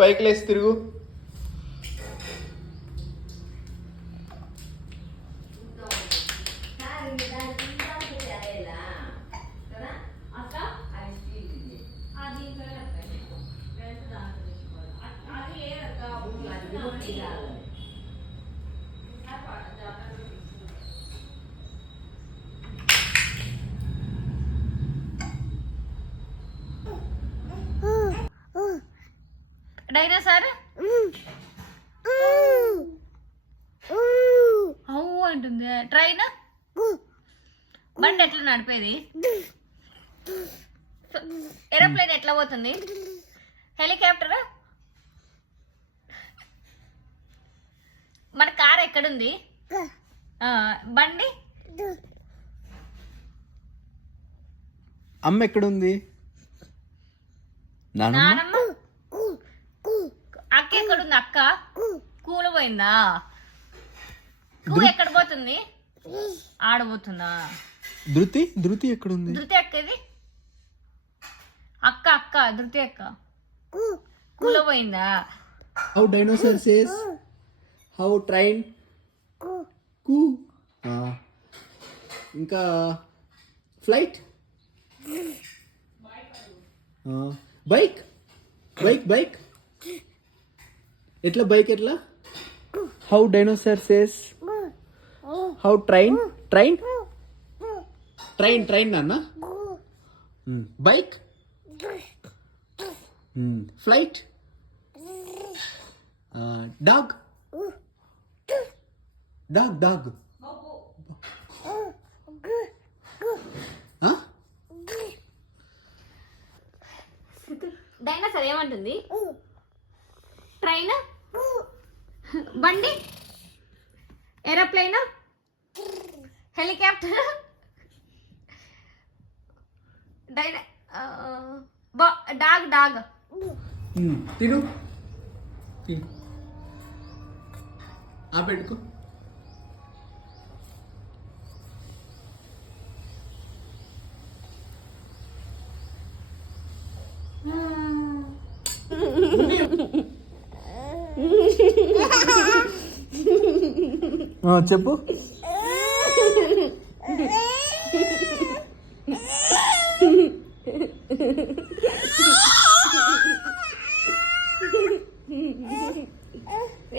పైకి లేసి తిరుగు. డైనోసార్ అవు అంటుంది. ట్రైన్ బండి ఎట్లా నడిపేది? ఏరోప్లేన్ ఎట్లా పోతుంది? హెలికాప్టర్? మన కార్ ఎక్కడుంది? బండి? అమ్మ ఎక్కడుంది? నానమ్మ? అక్క ఎక్కడుంది? అక్క కూల పోయిందా? కూ ఎక్కడ పోతుంది? ఆడబోతుందా? ధృతి ఎక్కడుంది? ధృతి అక్క ఇది అక్క ధృతి అక్క కూల పోయిందా? How dinosaur says how train కూ. ఇంకా ఫ్లైట్, బైక్ ఎట్లా? బైక్ ఎట్లా? How dinosaur says how train నాన్న. Bike, flight, dog. డైనోసార్ ఏమంటుంది? ట్రైన్, బండి, ఏరోప్లేన్, హెలికాప్టర్, డాగ్. తిను పెట్టుకో. చెప్పు.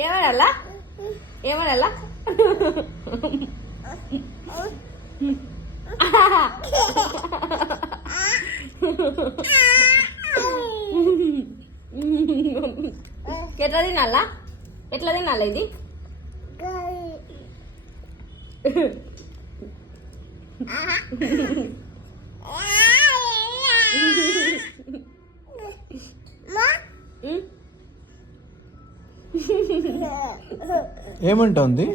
ఏమనాలా? ఎట్లా తినాలా ఇది? ఏమంటుంది?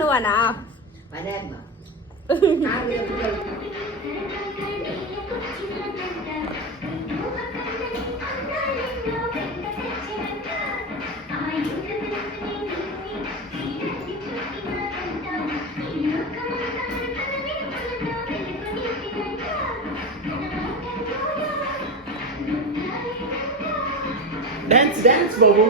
నువ్వనా? డాన్స్ బాబు.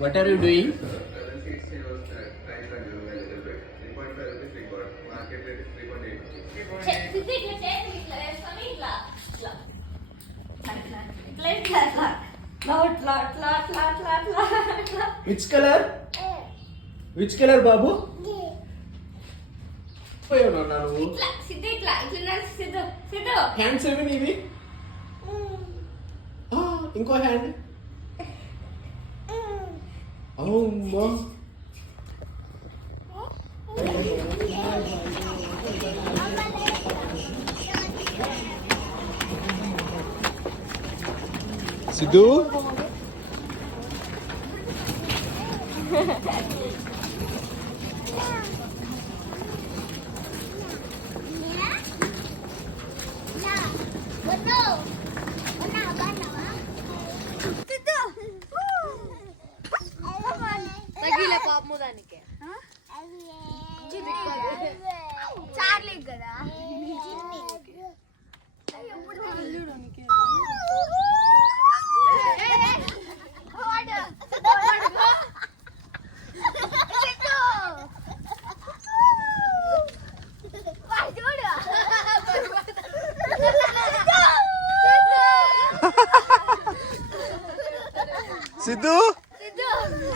What are you doing? Which color? Which color, Babu? Hands ఏవి నీవి? ఇంకో హ్యాండ్. అమ్మా సిద్ధు తగిలే పాపము దానికి చార్లీ కదా సిద్ధు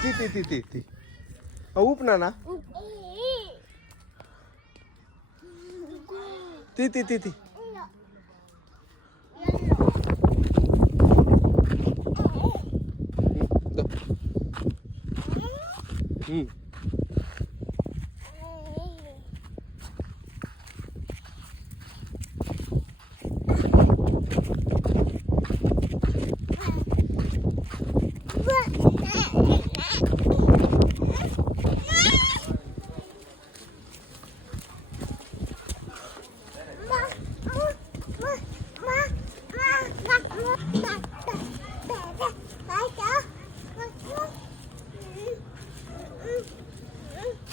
తీ తీ తీ తీ తీ ఊపు నానా తీ తీ తీ తీ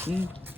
Mm.